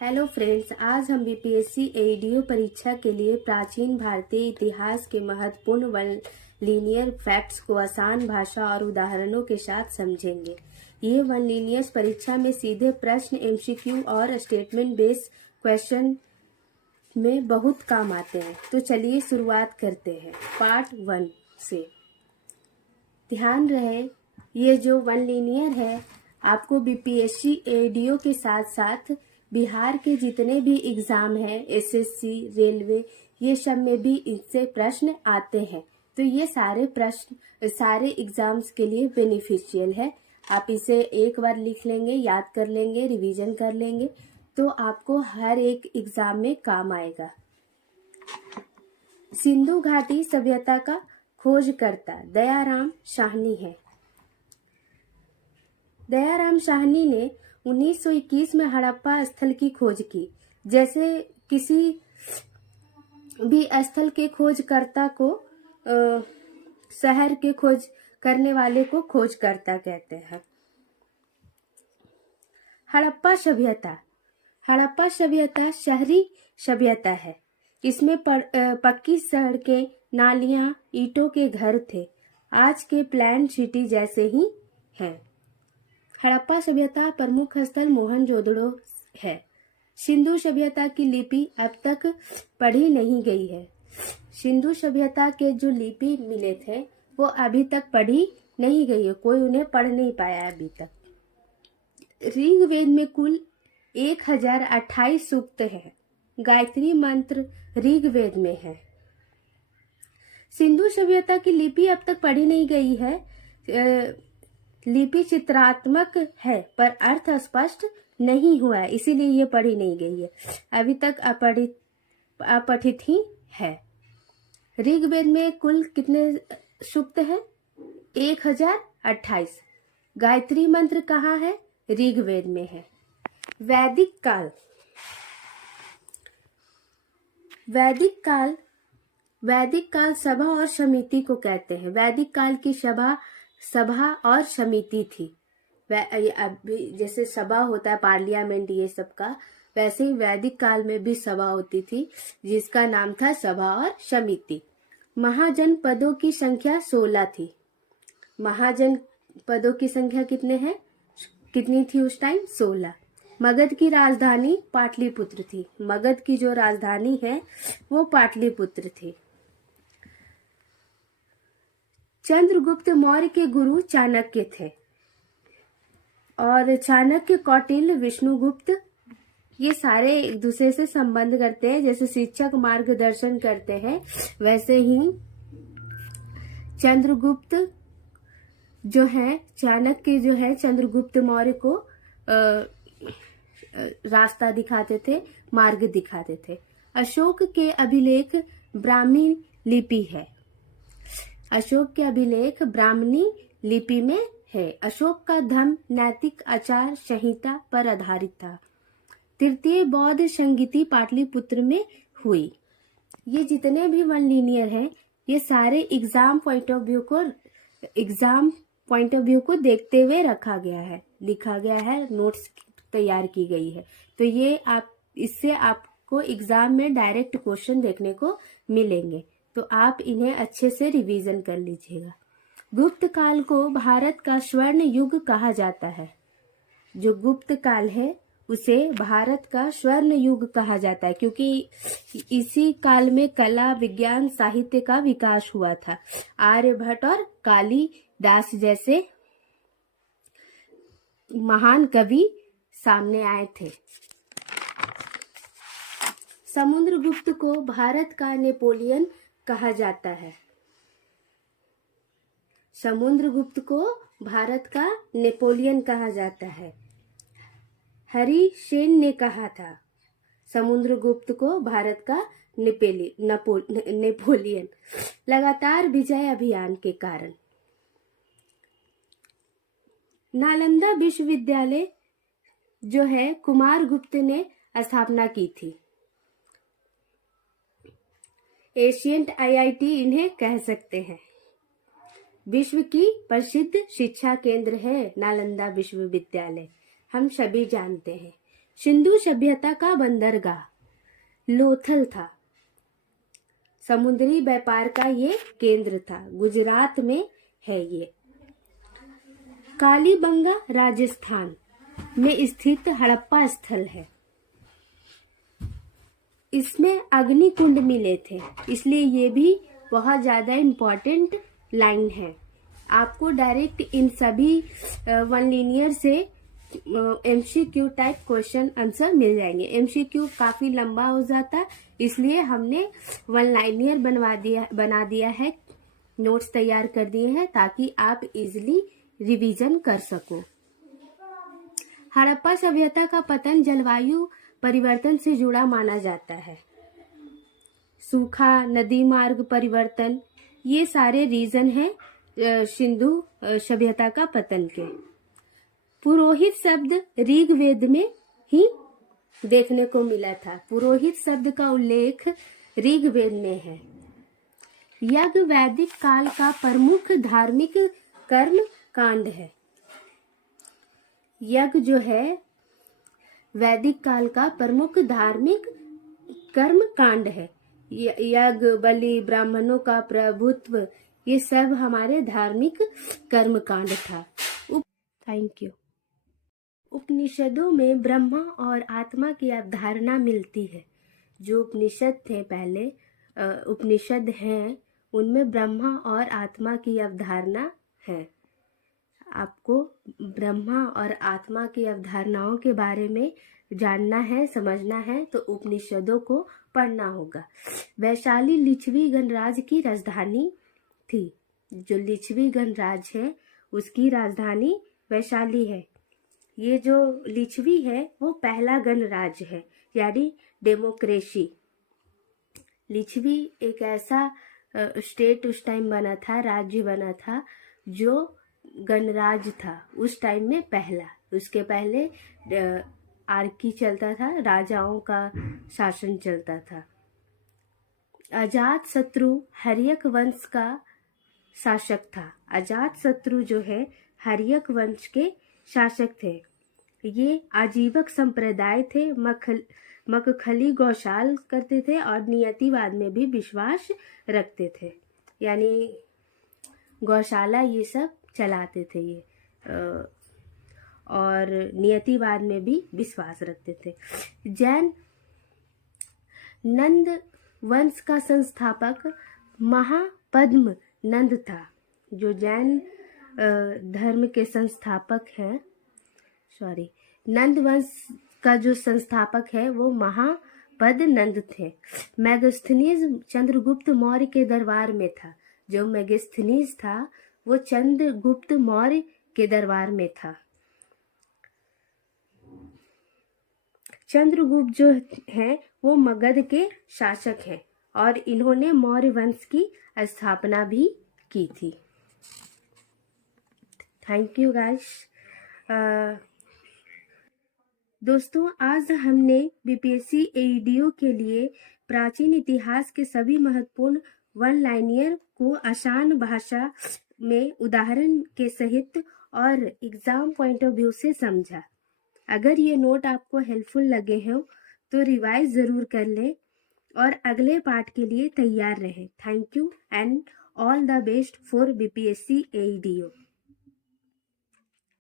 Hello friends, आज हम BPSC ADO परीक्षा के लिए प्राचीन भारतीय इतिहास के महत्वपूर्ण वन लीनियर फैक्ट्स को आसान भाषा और उदाहरणों के साथ समझेंगे। ये वन लीनियर्स परीक्षा में सीधे प्रश्न, एमसीक्यू और स्टेटमेंट बेस्ड क्वेश्चन में बहुत काम आते हैं। तो चलिए शुरुआत करते हैं पार्ट 1 से। ध्यान रहे, ये जो वन लीनियर है आपको बीपीएससी एडीओ के साथ साथ बिहार के जितने भी एग्जाम हैं, एसएससी, रेलवे, ये सब में भी इससे प्रश्न आते हैं। तो ये सारे प्रश्न सारे एग्जाम्स के लिए बेनिफिशियल है। आप इसे एक बार लिख लेंगे, याद कर लेंगे, रिवीजन कर लेंगे तो आपको हर एक एग्जाम में काम आएगा। सिंधु घाटी सभ्यता का खोजकर्ता दयाराम साहनी है। दयाराम साहनी ने 1921 में हड़प्पा स्थल की खोज की। जैसे किसी भी स्थल के खोजकर्ता को शहर के खोज करने वाले को खोजकर्ता कहते हैं। हड़प्पा सभ्यता शहरी सभ्यता है। इसमें पक्की सड़कें, नालियां, ईंटों के घर थे। आज के प्लान सिटी जैसे ही हैं। हड़प्पा सभ्यता प्रमुख स्थल मोहनजोदड़ो है। सिंधु सभ्यता की लिपि अब तक पढ़ी नहीं गई है। सिंधु सभ्यता के जो लिपि मिले थे वो अभी तक पढ़ी नहीं गई है, कोई उन्हें पढ़ नहीं पाया अभी तक। ऋग्वेद में कुल 1028 सूक्त है। गायत्री मंत्र ऋग्वेद में है। सिंधु सभ्यता की लिपि अब तक पढ़ी नहीं गई है। लिपि चित्रात्मक है पर अर्थ स्पष्ट नहीं हुआ है, इसीलिए ये पढ़ी नहीं गई है, अभी तक अपठित ही है। ऋग्वेद में कुल कितने सूक्त है? 1028। गायत्री मंत्र कहाँ है? ऋग्वेद में है। वैदिक काल सभा और समिति को कहते हैं। वैदिक काल की सभा और समिति थी। जैसे सभा होता है पार्लियामेंट ये सब का, वैसे ही वैदिक काल में भी सभा होती थी जिसका नाम था सभा और समिति। महाजनपदों की संख्या 16 थी। महाजनपदों की संख्या कितनी थी उस टाइम? 16। मगध की राजधानी पाटलिपुत्र थी। मगध की जो राजधानी है वो पाटलिपुत्र थी। चंद्रगुप्त मौर्य के गुरु चाणक्य थे और चाणक्य, कौटिल्य, विष्णुगुप्त ये सारे एक दूसरे से संबंध करते हैं। जैसे शिक्षक मार्गदर्शन करते हैं वैसे ही चंद्रगुप्त जो है, चाणक्य जो है चंद्रगुप्त मौर्य को रास्ता दिखाते थे, मार्ग दिखाते थे। अशोक के अभिलेख ब्राह्मी लिपि है। अशोक के अभिलेख ब्राह्मणी लिपि में है। अशोक का धर्म नैतिक आचार संहिता पर आधारित था। तृतीय बौद्ध संगीति पाटलिपुत्र में हुई। ये जितने भी वन लीनियर हैं ये सारे एग्जाम पॉइंट ऑफ व्यू को देखते हुए रखा गया है, लिखा गया है, नोट्स तैयार की गई है। तो ये इससे आपको एग्जाम में डायरेक्ट क्वेश्चन देखने को मिलेंगे, तो आप इन्हें अच्छे से रिवीजन कर लीजिएगा। गुप्त काल को भारत का स्वर्ण युग कहा जाता है। जो गुप्त काल है उसे भारत का स्वर्ण युग कहा जाता है क्योंकि इसी काल में कला, विज्ञान, साहित्य का विकास हुआ था। आर्यभट्ट और कालिदास जैसे महान कवि सामने आए थे। समुद्रगुप्त को भारत का नेपोलियन कहा जाता है। समुद्रगुप्त को भारत का नेपोलियन कहा जाता है। हरिसेन ने कहा था समुद्रगुप्त को भारत का नेपोलियन। लगातार विजय अभियान के कारण नालंदा विश्वविद्यालय जो है कुमारगुप्त ने स्थापना की थी। एशियंट आईआईटी इन्हें कह सकते हैं। विश्व की प्रसिद्ध शिक्षा केंद्र है नालंदा विश्वविद्यालय, हम सभी जानते हैं। सिंधु सभ्यता का बंदरगाह लोथल था। समुद्री व्यापार का ये केंद्र था। गुजरात में है ये। कालीबंगा राजस्थान में स्थित हड़प्पा स्थल है। इसमें अग्नि कुंड मिले थे, इसलिए ये भी बहुत ज्यादा इम्पोर्टेंट लाइन है। आपको डायरेक्ट इन सभी वन लीनियर से एमसीक्यू टाइप क्वेश्चन आंसर मिल जाएंगे। एमसीक्यू काफी लंबा हो जाता, इसलिए हमने वन लाइनियर बना दिया है, नोट्स तैयार कर दिए हैं ताकि आप इजिली रिवीजन कर सको। हड़प्पा सभ्यता का पतन जलवायु परिवर्तन से जुड़ा माना जाता है। सूखा, नदी मार्ग परिवर्तन, ये सारे रीजन हैं सिंधु सभ्यता का पतन के। पुरोहित शब्द ऋग्वेद में ही देखने को मिला था। पुरोहित शब्द का उल्लेख ऋग्वेद में है। यज्ञ वैदिक काल का प्रमुख धार्मिक कर्म कांड है। यज्ञ जो है वैदिक काल का प्रमुख धार्मिक कर्म कांड है। यज्ञ, बलि, ब्राह्मणों का प्रभुत्व, ये सब हमारे धार्मिक कर्म कांड था। Thank you. उपनिषदों में ब्रह्मा और आत्मा की अवधारणा मिलती है। जो उपनिषद थे पहले उपनिषद हैं, उनमें ब्रह्मा और आत्मा की अवधारणा है। आपको ब्रह्मा और आत्मा की अवधारणाओं के बारे में जानना है, समझना है, तो उपनिषदों को पढ़ना होगा। वैशाली लिच्छवी गणराज्य की राजधानी थी। जो लिच्छवी गणराज्य है उसकी राजधानी वैशाली है। ये जो लिच्छवी है वो पहला गणराज्य है, यानी डेमोक्रेसी। लिच्छवी एक ऐसा स्टेट उस टाइम बना था, राज्य बना था जो गणराज्य था उस टाइम में पहला। उसके पहले आर्की चलता था, राजाओं का शासन चलता था। अजात शत्रु हर्यक वंश का शासक था। अजात शत्रु जो है हर्यक वंश के शासक थे। ये आजीवक संप्रदाय थे, मखखली गौशाल करते थे और नियतिवाद में भी विश्वास रखते थे, यानी गौशाला ये सब चलाते थे ये, और नियतिवाद में भी विश्वास रखते थे। जैन नंद वंश का संस्थापक महापद्म नंद था। जो जैन धर्म के संस्थापक हैं, नंद वंश का जो संस्थापक है वो महापद नंद थे। मेगास्थनीज चंद्रगुप्त मौर्य के दरबार में था। जो मेगास्थनीज था वो चंद्रगुप्त मौर्य के दरबार में था। चंद्रगुप्त जो है वो मगध के शासक हैं और इन्होंने मौर्य वंश की स्थापना भी की थी। Thank you guys. दोस्तों, आज हमने बीपीएससी एईडीओ के लिए प्राचीन इतिहास के सभी महत्वपूर्ण वन लाइनियर को आसान भाषा में उदाहरण के सहित और एग्जाम पॉइंट ऑफ व्यू से समझा। अगर ये नोट आपको हेल्पफुल लगे हो तो रिवाइज ज़रूर कर लें और अगले पार्ट के लिए तैयार रहें। Thank you and all the best for BPSC एईडीओ।